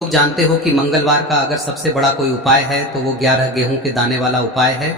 लोग जानते हो कि मंगलवार का अगर सबसे बड़ा कोई उपाय है तो वो 11 गेहूं के दाने वाला उपाय है।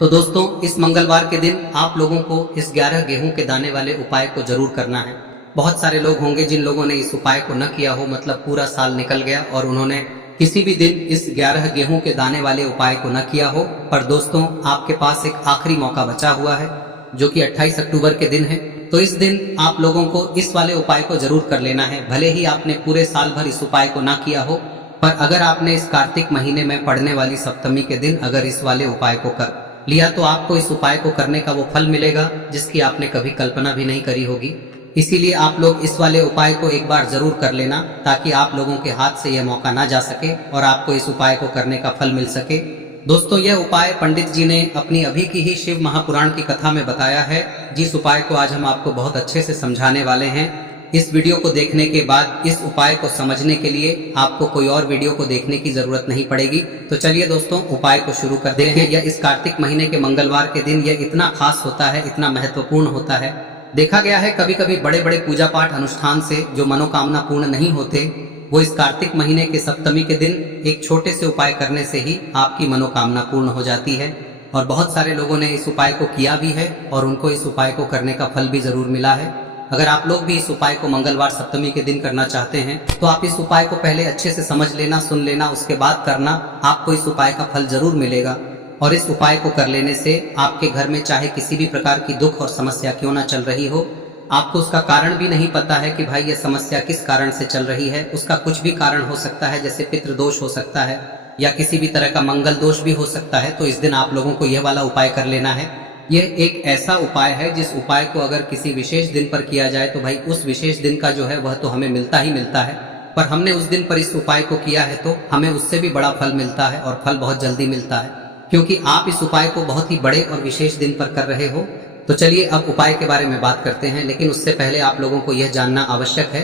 तो दोस्तों, इस मंगलवार के दिन आप लोगों को इस 11 गेहूं के दाने वाले उपाय को जरूर करना है। बहुत सारे लोग होंगे जिन लोगों ने इस उपाय को न किया हो, मतलब पूरा साल निकल गया और उन्होंने किसी भी दिन इस 11 गेहूं के दाने वाले उपाय को न किया हो। पर दोस्तों, आपके पास एक आखिरी मौका बचा हुआ है जो कि 28 अक्टूबर के दिन है। तो इस दिन आप लोगों को इस वाले उपाय को जरूर कर लेना है। भले ही आपने पूरे साल भर इस उपाय को ना किया हो, पर अगर आपने इस कार्तिक महीने में पड़ने वाली सप्तमी के दिन अगर इस वाले उपाय को कर लिया तो आपको इस उपाय को करने का वो फल मिलेगा जिसकी आपने कभी कल्पना भी नहीं करी होगी। इसीलिए आप लोग इस वाले उपाय को एक बार जरूर कर लेना ताकि आप लोगों के हाथ से यह मौका ना जा सके और आपको इस उपाय को करने का फल मिल सके। दोस्तों, यह उपाय पंडित जी ने अपनी अभी की ही शिव महापुराण की कथा में बताया है, जिस उपाय को आज हम आपको बहुत अच्छे से समझाने वाले हैं। इस वीडियो को देखने के बाद इस उपाय को समझने के लिए आपको कोई और वीडियो को देखने की जरूरत नहीं पड़ेगी। तो चलिए दोस्तों, उपाय को शुरू करते हैं। यह इस कार्तिक महीने के मंगलवार के दिन यह इतना खास होता है, इतना महत्वपूर्ण होता है। देखा गया है कभी कभी बड़े बड़े पूजा पाठ अनुष्ठान से जो मनोकामना पूर्ण नहीं होते, वो इस कार्तिक महीने के सप्तमी के दिन एक छोटे से उपाय करने से ही आपकी मनोकामना पूर्ण हो जाती है। और बहुत सारे लोगों ने इस उपाय को किया भी है और उनको इस उपाय को करने का फल भी जरूर मिला है। अगर आप लोग भी इस उपाय को मंगलवार सप्तमी के दिन करना चाहते हैं तो आप इस उपाय को पहले अच्छे से समझ लेना, सुन लेना, उसके बाद करना। आपको इस उपाय का फल जरूर मिलेगा। और इस उपाय को कर लेने से आपके घर में चाहे किसी भी प्रकार की दुख और समस्या क्यों ना चल रही हो, आपको उसका कारण भी नहीं पता है कि भाई ये समस्या किस कारण से चल रही है, उसका कुछ भी कारण हो सकता है, जैसे पितृदोष हो सकता है या किसी भी तरह का मंगल दोष भी हो सकता है। तो इस दिन आप लोगों को यह वाला उपाय कर लेना है। यह एक ऐसा उपाय है जिस उपाय को अगर किसी विशेष दिन पर किया जाए तो भाई उस विशेष दिन का जो है वह तो हमें मिलता ही मिलता है। पर हमने उस दिन पर इस उपाय को किया है तो हमें उससे भी बड़ा फल मिलता है और फल बहुत जल्दी मिलता है, क्योंकि आप इस उपाय को बहुत ही बड़े और विशेष दिन पर कर रहे हो। तो चलिए अब उपाय के बारे में बात करते हैं, लेकिन उससे पहले आप लोगों को यह जानना आवश्यक है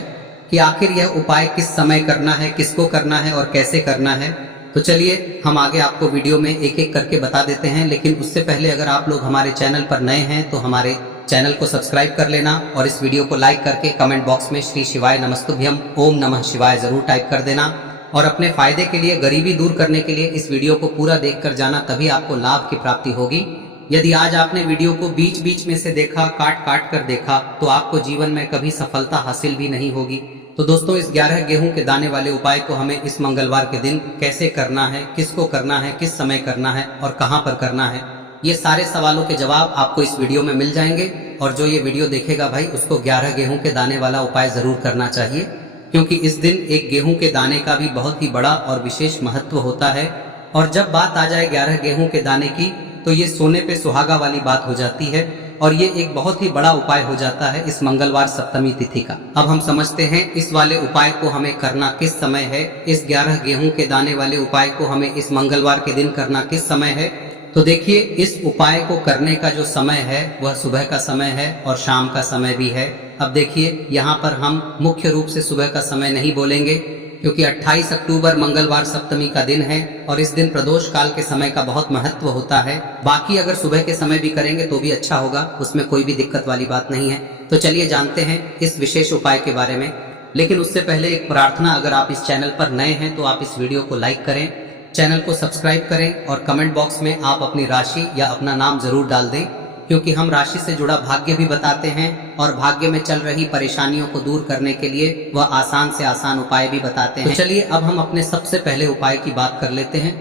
कि आखिर यह उपाय किस समय करना है, किसको करना है और कैसे करना है। तो चलिए हम आगे आपको वीडियो में एक एक करके बता देते हैं, लेकिन उससे पहले अगर आप लोग हमारे चैनल पर नए हैं तो हमारे चैनल को सब्सक्राइब कर लेना और इस वीडियो को लाइक करके कमेंट बॉक्स में श्री शिवाय नमस्तुभ्यम ओम नमः शिवाय जरूर टाइप कर देना। और अपने फायदे के लिए, गरीबी दूर करने के लिए इस वीडियो को पूरा देखकर जाना, तभी आपको लाभ की प्राप्ति होगी। यदि आज आपने वीडियो को बीच बीच में से देखा, काट काट कर देखा, तो आपको जीवन में कभी सफलता हासिल भी नहीं होगी। तो दोस्तों, इस 11 गेहूं के दाने वाले उपाय को हमें इस मंगलवार के दिन कैसे करना है, किसको करना है, किस समय करना है और कहां पर करना है, ये सारे सवालों के जवाब आपको इस वीडियो में मिल जाएंगे। और जो ये वीडियो देखेगा भाई उसको 11 गेहूं के दाने वाला उपाय जरूर करना चाहिए, क्योंकि इस दिन एक गेहूं के दाने का भी बहुत ही बड़ा और विशेष महत्व होता है। और जब बात आ जाए 11 गेहूं के दाने की तो ये सोने पे सुहागा वाली बात हो जाती है और ये एक बहुत ही बड़ा उपाय हो जाता है इस मंगलवार सप्तमी तिथि का। अब हम समझते हैं इस वाले उपाय को हमें करना किस समय है। इस 11 गेहूं के दाने वाले उपाय को हमें इस मंगलवार के दिन करना किस समय है। तो देखिए, इस उपाय को करने का जो समय है वह सुबह का समय है और शाम का समय भी है। अब देखिए, यहाँ पर हम मुख्य रूप से सुबह का समय नहीं बोलेंगे, क्योंकि 28 अक्टूबर मंगलवार सप्तमी का दिन है और इस दिन प्रदोष काल के समय का बहुत महत्व होता है। बाकी अगर सुबह के समय भी करेंगे तो भी अच्छा होगा, उसमें कोई भी दिक्कत वाली बात नहीं है। तो चलिए जानते हैं इस विशेष उपाय के बारे में। लेकिन उससे पहले एक प्रार्थना, अगर आप इस चैनल पर नए हैं तो आप इस वीडियो को लाइक करें, चैनल को सब्सक्राइब करें और कमेंट बॉक्स में आप अपनी राशि या अपना नाम जरूर डाल दें, क्योंकि हम राशि से जुड़ा भाग्य भी बताते हैं और भाग्य में चल रही परेशानियों को दूर करने के लिए वह आसान से आसान उपाय भी बताते हैं। तो चलिए अब हम अपने सबसे पहले उपाय की बात कर लेते हैं।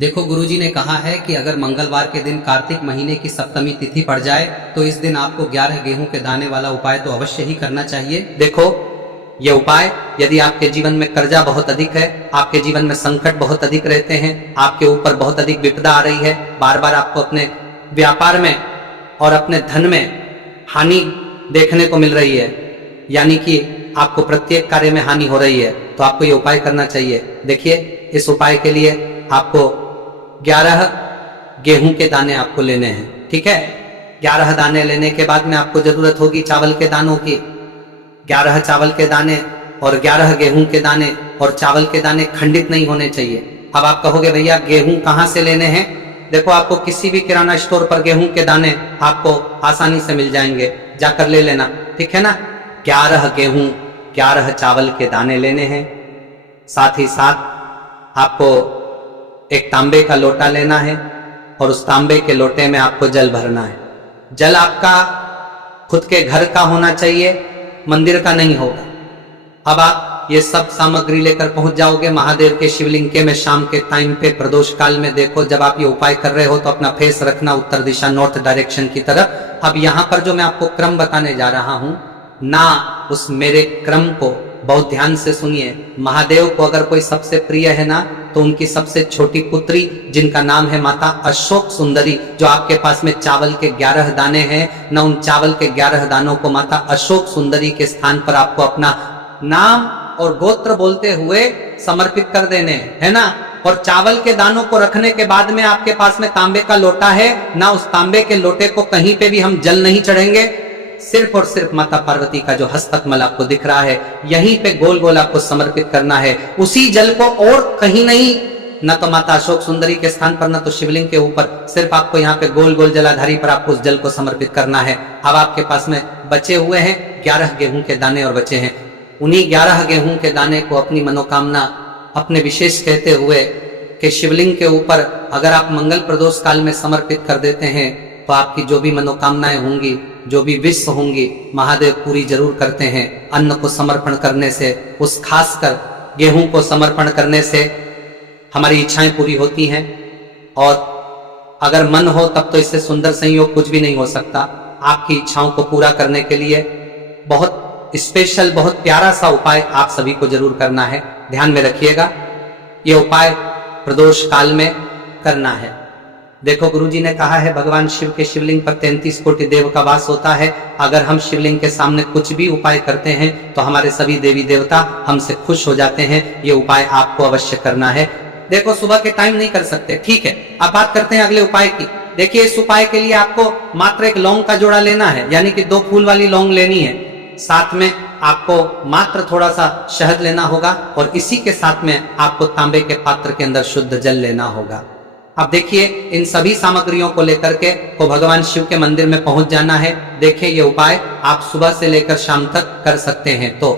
देखो, गुरुजी ने कहा है कि अगर मंगलवार के दिन कार्तिक महीने की सप्तमी तिथि पड़ जाए तो इस दिन आपको 11 गेहूं के दाने वाला उपाय तो अवश्य ही करना चाहिए। देखो, यह उपाय यदि आपके जीवन में कर्जा बहुत अधिक है, आपके जीवन में संकट बहुत अधिक रहते हैं, आपके ऊपर बहुत अधिक विपदा आ रही है, बार बार आपको अपने व्यापार में और अपने धन में हानि देखने को मिल रही है, यानी कि आपको प्रत्येक कार्य में हानि हो रही है, तो आपको ये उपाय करना चाहिए। देखिए, इस उपाय के लिए आपको 11 गेहूं के दाने आपको लेने हैं, ठीक है। 11 दाने लेने के बाद में आपको जरूरत होगी चावल के दानों की। 11 चावल के दाने और 11 गेहूं के दाने, और चावल के दाने खंडित नहीं होने चाहिए। अब आप कहोगे भैया गेहूं कहाँ से लेने हैं? देखो, आपको किसी भी किराना स्टोर पर गेहूं के दाने आपको आसानी से मिल जाएंगे, जाकर ले लेना, ठीक है ना। 11 गेहूं 11 चावल के दाने लेने हैं। साथ ही साथ आपको एक तांबे का लोटा लेना है और उस तांबे के लोटे में आपको जल भरना है। जल आपका खुद के घर का होना चाहिए, मंदिर का नहीं होगा। अब आप ये सब सामग्री लेकर पहुंच जाओगे महादेव के शिवलिंग के में। शाम के टाइम पे प्रदोष काल में देखो, जब आप ये उपाय कर रहे हो तो अपना फेस रखना उत्तर दिशा, नॉर्थ डायरेक्शन की तरफ। अब यहाँ पर जो मैं आपको क्रम बताने जा रहा हूं ना, उस मेरे क्रम को बहुत ध्यान से सुनिए। महादेव को अगर कोई सबसे प्रिय है ना, तो उनकी सबसे छोटी पुत्री जिनका नाम है माता अशोक सुंदरी, जो आपके पास में चावल के 11 दाने हैं ना, उन चावल के 11 दानों को माता अशोक सुंदरी के स्थान पर आपको अपना नाम और गोत्र बोलते हुए समर्पित कर देने है ना। और चावल के दानों को रखने के बाद में आपके पास में तांबे का लोटा है ना, उस तांबे के लोटे को कहीं पे भी हम जल नहीं चढ़ेंगे, सिर्फ और सिर्फ माता पार्वती का जो हस्तकमल आपको दिख रहा है यहीं पे गोल गोल आपको समर्पित करना है। उसी जल को और कहीं नहीं, न तो माता अशोक सुंदरी के स्थान पर, न तो शिवलिंग के ऊपर, सिर्फ आपको यहाँ पे गोल गोल जलाधारी पर आपको उस जल को समर्पित करना है। अब आपके पास में बचे हुए हैं 11 गेहूं के दाने और बचे हैं। उन्हीं 11 गेहूं के दाने को अपनी मनोकामना अपने विशेष कहते हुए कि शिवलिंग के ऊपर अगर आप मंगल प्रदोष काल में समर्पित कर देते हैं तो आपकी जो भी मनोकामनाएं होंगी, जो भी विश होंगी, महादेव पूरी जरूर करते हैं। अन्न को समर्पण करने से, उस खासकर गेहूं को समर्पण करने से हमारी इच्छाएं पूरी होती हैं। और अगर मन हो तब तो इससे सुंदर संयोग कुछ भी नहीं हो सकता। आपकी इच्छाओं को पूरा करने के लिए बहुत स्पेशल, बहुत प्यारा सा उपाय आप सभी को जरूर करना है। ध्यान में रखिएगा, यह उपाय प्रदोष काल में करना है। देखो, गुरुजी ने कहा है भगवान शिव के शिवलिंग पर 33 कोटि देव का वास होता है। अगर हम शिवलिंग के सामने कुछ भी उपाय करते हैं तो हमारे सभी देवी देवता हमसे खुश हो जाते हैं। ये उपाय आपको अवश्य करना है। देखो, सुबह के टाइम नहीं कर सकते, ठीक है। अब बात करते हैं अगले उपाय की। देखिए, इस उपाय के लिए आपको मात्र एक लौंग का जोड़ा लेना है, यानी कि 2 फूल वाली लौंग लेनी है। साथ में आपको मात्र थोड़ा सा शहद लेना होगा और इसी के साथ में आपको तांबे के पात्र के अंदर शुद्ध जल लेना होगा। अब देखिए, इन सभी सामग्रियों को लेकर के को भगवान शिव के मंदिर में पहुंच जाना है। देखिए, ये उपाय आप सुबह से लेकर शाम तक कर सकते हैं। तो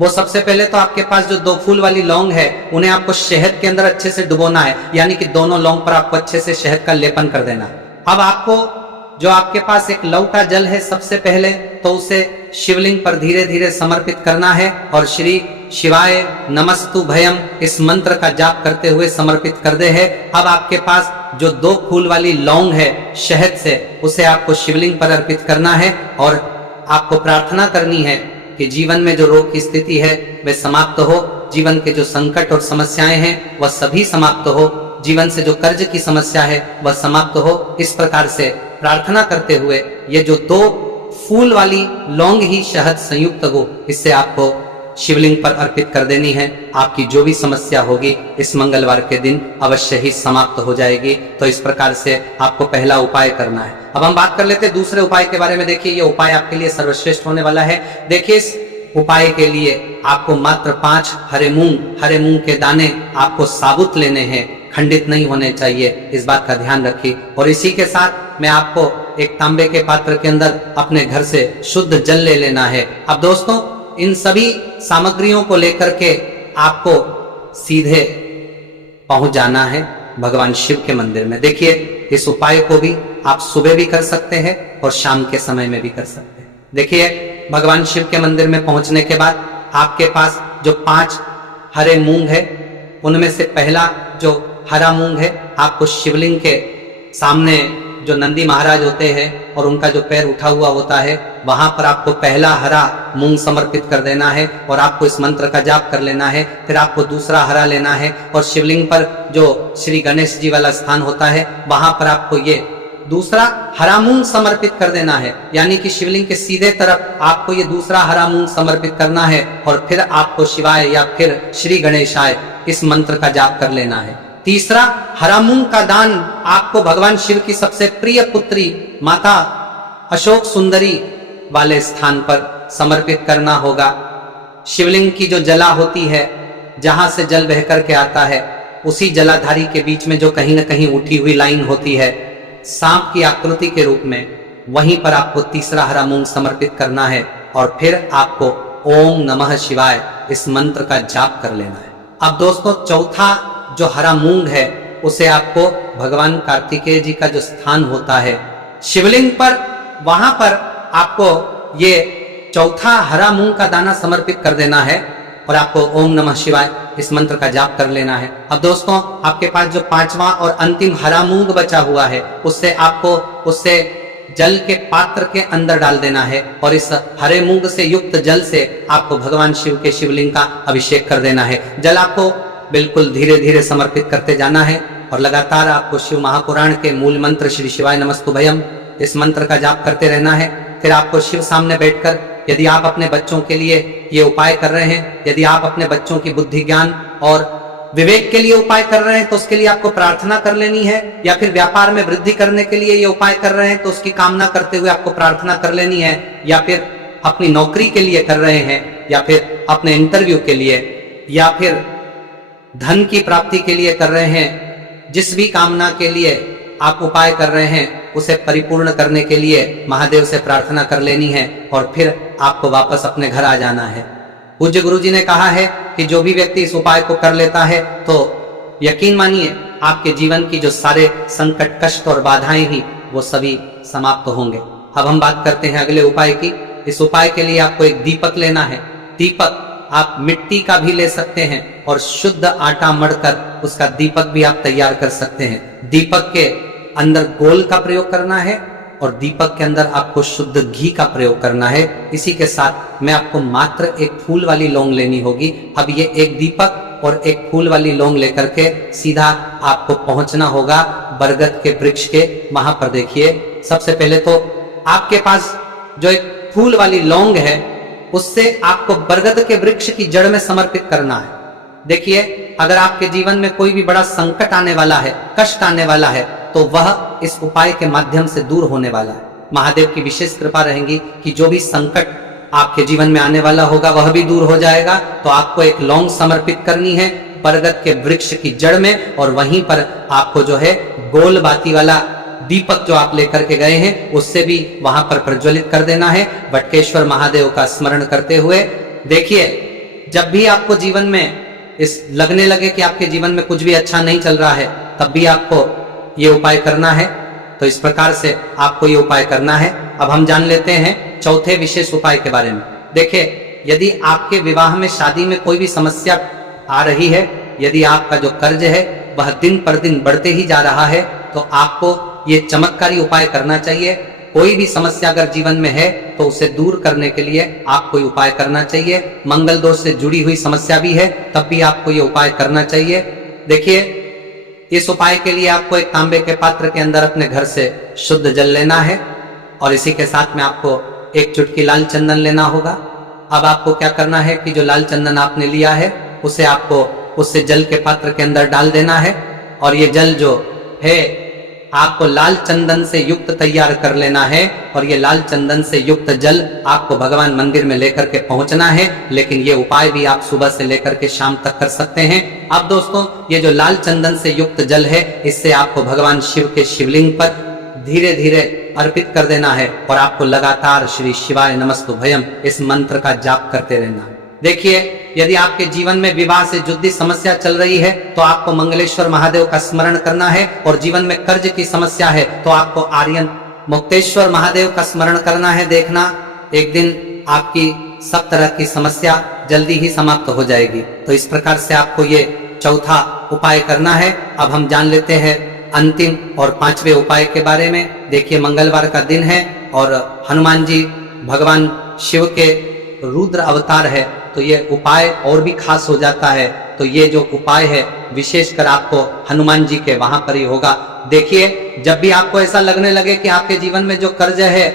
वो सबसे पहले तो आपके पास जो 2 फूल वाली लौंग है, उन्हें आपको शहद के अंदर अच्छे से डुबोना है, यानी कि दोनों लौंग पर आपको अच्छे से शहद का लेपन कर देना। अब आपको जो आपके पास एक लौटा जल है, सबसे पहले तो उसे शिवलिंग पर धीरे धीरे समर्पित करना है और श्री शिवाय नमस्तु भयम इस मंत्र का जाप करते हुए समर्पित कर दे है। अब आपके पास जो 2 फूल वाली लौंग है शहद से, उसे आपको शिवलिंग पर अर्पित करना है और आपको प्रार्थना करनी है कि जीवन में जो रोग की स्थिति है वह समाप्त हो, जीवन के जो संकट और समस्याएं हैं वह सभी समाप्त हो, जीवन से जो कर्ज की समस्या है वह समाप्त हो। इस प्रकार से प्रार्थना करते हुए ये जो 2 फूल वाली लौंग ही शहद संयुक्त हो, इससे आपको शिवलिंग पर अर्पित कर देनी है। आपकी जो भी समस्या होगी इस मंगलवार के दिन अवश्य ही समाप्त हो जाएगी। तो इस प्रकार से आपको पहला उपाय करना है। अब हम बात कर लेते हैं दूसरे उपाय के बारे में। देखिए, ये उपाय आपके लिए सर्वश्रेष्ठ होने वाला है। देखिए, इस उपाय के लिए आपको मात्र 5 हरे मूंग के दाने आपको साबुत लेने हैं, खंडित नहीं होने चाहिए, इस बात का ध्यान रखिए। और इसी के साथ मैं आपको एक तांबे के पात्र के अंदर अपने घर से शुद्ध जल ले लेना है। अब दोस्तों, इन सभी सामग्रियों को लेकर के आपको सीधे पहुंच जाना है भगवान शिव के मंदिर में। देखिए, इस उपाय को भी आप सुबह भी कर सकते हैं और शाम के समय में भी कर सकते हैं। देखिए, भगवान शिव के मंदिर में पहुंचने के बाद आपके पास जो 5 हरे मूंग है, उनमें से पहला जो हरा मूंग है आपको शिवलिंग के सामने जो नंदी महाराज होते हैं और उनका जो पैर उठा हुआ होता है, वहां पर आपको पहला हरा मूंग समर्पित कर देना है और आपको इस मंत्र का जाप कर लेना है। फिर आपको दूसरा हरा लेना है और शिवलिंग पर जो श्री गणेश जी वाला स्थान होता है, वहां पर आपको ये दूसरा हरा मूंग समर्पित कर देना है, यानी कि शिवलिंग के सीधे तरफ आपको ये दूसरा हरा मूंग समर्पित करना है और फिर आपको शिवाय या फिर श्री गणेशाय इस मंत्र का जाप कर लेना है। तीसरा हरा मूंग का दान आपको भगवान शिव की सबसे प्रिय पुत्री माता अशोक सुंदरी वाले स्थान पर समर्पित करना होगा। शिवलिंग की जो जला होती है, जहां से जल बह करके आता है, उसी जलाधारी के बीच में जो कहीं ना कहीं उठी हुई लाइन होती है सांप की आकृति के रूप में, वहीं पर आपको तीसरा हरा मूंग समर्पित करना है और फिर आपको ओम नमः शिवाय इस मंत्र का जाप कर लेना है। अब दोस्तों चौथा जो हरा मूंग है उसे आपको भगवान कार्तिकेय जी का जो स्थान होता है शिवलिंग पर, वहां पर आपको ये चौथा हरा मूंग का दाना समर्पित कर देना है और आपको ओम नमः शिवाय इस मंत्र का जाप कर लेना है। अब दोस्तों आपके पास जो पांचवा और अंतिम हरा मूंग बचा हुआ है उससे जल के पात्र के अंदर डाल देना है और इस हरे मूंग से युक्त जल से आपको भगवान शिव के शिवलिंग का अभिषेक कर देना है। जल आपको बिल्कुल धीरे धीरे समर्पित करते जाना है और लगातार आपको शिव महापुराण के मूल मंत्र श्री शिवाय नमस्तुभयम इस मंत्र का जाप करते रहना है। फिर आपको शिव सामने बैठकर, यदि आप अपने बच्चों के लिए ये उपाय कर रहे हैं, यदि आप अपने बच्चों की बुद्धि ज्ञान और विवेक के लिए उपाय कर रहे हैं तो उसके लिए आपको प्रार्थना कर लेनी है, या फिर व्यापार में वृद्धि करने के लिए ये उपाय कर रहे हैं तो उसकी कामना करते हुए आपको प्रार्थना कर लेनी है, या फिर अपनी नौकरी के लिए कर रहे हैं, या फिर अपने इंटरव्यू के लिए, या फिर धन की प्राप्ति के लिए कर रहे हैं, जिस भी कामना के लिए आप उपाय कर रहे हैं उसे परिपूर्ण करने के लिए महादेव से प्रार्थना कर लेनी है और फिर आपको वापस अपने घर आ जाना है। पूज्य गुरु जी ने कहा है कि जो भी व्यक्ति इस उपाय को कर लेता है तो यकीन मानिए आपके जीवन की जो सारे संकट, कष्ट और बाधाएं ही वो सभी समाप्त होंगे। अब हम बात करते हैं अगले उपाय की। इस उपाय के लिए आपको एक दीपक लेना है। दीपक आप मिट्टी का भी ले सकते हैं और शुद्ध आटा मढ़कर उसका दीपक भी आप तैयार कर सकते हैं। दीपक के अंदर गोल का प्रयोग करना है और दीपक के अंदर आपको शुद्ध घी का प्रयोग करना है। इसी के साथ में आपको मात्र एक फूल वाली लौंग लेनी होगी। अब ये एक दीपक और एक फूल वाली लौंग लेकर के सीधा आपको पहुंचना होगा बरगद के वृक्ष के। वहां पर देखिए, सबसे पहले तो आपके पास जो एक फूल वाली लौंग है उससे आपको बरगद के वृक्ष की जड़ में समर्पित करना है। देखिए, अगर आपके जीवन में कोई भी बड़ा संकट आने वाला है, कष्ट आने वाला है, तो वह इस उपाय के माध्यम से दूर होने वाला है। महादेव की विशेष कृपा रहेगी कि जो भी संकट आपके जीवन में आने वाला होगा वह भी दूर हो जाएगा। तो आपको एक लौंग समर्पित करनी है बरगद के वृक्ष की जड़ में, और वहीं पर आपको जो है गोल बाती वाला दीपक जो आप लेकर के गए हैं उससे भी वहां पर प्रज्वलित कर देना है, वटकेश्वर महादेव का स्मरण करते हुए। देखिए, जब भी आपको जीवन में इस लगने लगे कि आपके जीवन में कुछ भी अच्छा नहीं चल रहा है, तब भी आपको ये उपाय करना है। तो इस प्रकार से आपको ये उपाय करना है। अब हम जान लेते हैं चौथे विशेष उपाय के बारे में। देखिए, यदि आपके विवाह में, शादी में कोई भी समस्या आ रही है, यदि आपका जो कर्ज है वह दिन पर दिन बढ़ते ही जा रहा है, तो आपको ये चमत्कारी उपाय करना चाहिए। कोई भी समस्या अगर जीवन में है तो उसे दूर करने के लिए आपको ये उपाय करना चाहिए। मंगल दोष से जुड़ी हुई समस्या भी है तब भी आपको ये उपाय करना चाहिए। देखिए, इस उपाय के लिए आपको एक तांबे के पात्र के अंदर अपने घर से शुद्ध जल लेना है और इसी के साथ में आपको एक चुटकी लाल चंदन लेना होगा। अब आपको क्या करना है कि जो लाल चंदन आपने लिया है उसे आपको उससे जल के पात्र के अंदर डाल देना है, और ये जल जो है आपको लाल चंदन से युक्त तैयार कर लेना है, और ये लाल चंदन से युक्त जल आपको भगवान मंदिर में लेकर के पहुंचना है। लेकिन ये उपाय भी आप सुबह से लेकर के शाम तक कर सकते हैं। अब दोस्तों, ये जो लाल चंदन से युक्त जल है इससे आपको भगवान शिव के शिवलिंग पर धीरे धीरे अर्पित कर देना है और आपको लगातार श्री शिवाय नमस्तुभयम इस मंत्र का जाप करते रहना है। देखिए, यदि आपके जीवन में विवाह से जुड़ी समस्या चल रही है तो आपको मंगलेश्वर महादेव का स्मरण करना है, और जीवन में कर्ज की समस्या है तो आपको आर्यन मुक्तेश्वर महादेव का स्मरण करना है। देखना, एक दिन आपकी सब तरह की समस्या जल्दी ही समाप्त हो जाएगी। तो इस प्रकार से आपको ये चौथा उपाय करना है। अब हम जान लेते हैं अंतिम और पांचवें उपाय के बारे में। देखिए, मंगलवार का दिन है और हनुमान जी भगवान शिव के रुद्र अवतार है, तो ये उपाय और भी खास हो जाता है। तो ये जो उपाय है विशेषकर आपको हनुमान जी के वहां पर ही होगा। देखिए, जब भी आपको ऐसा लगने लगे कि आपके जीवन में जो कर्ज है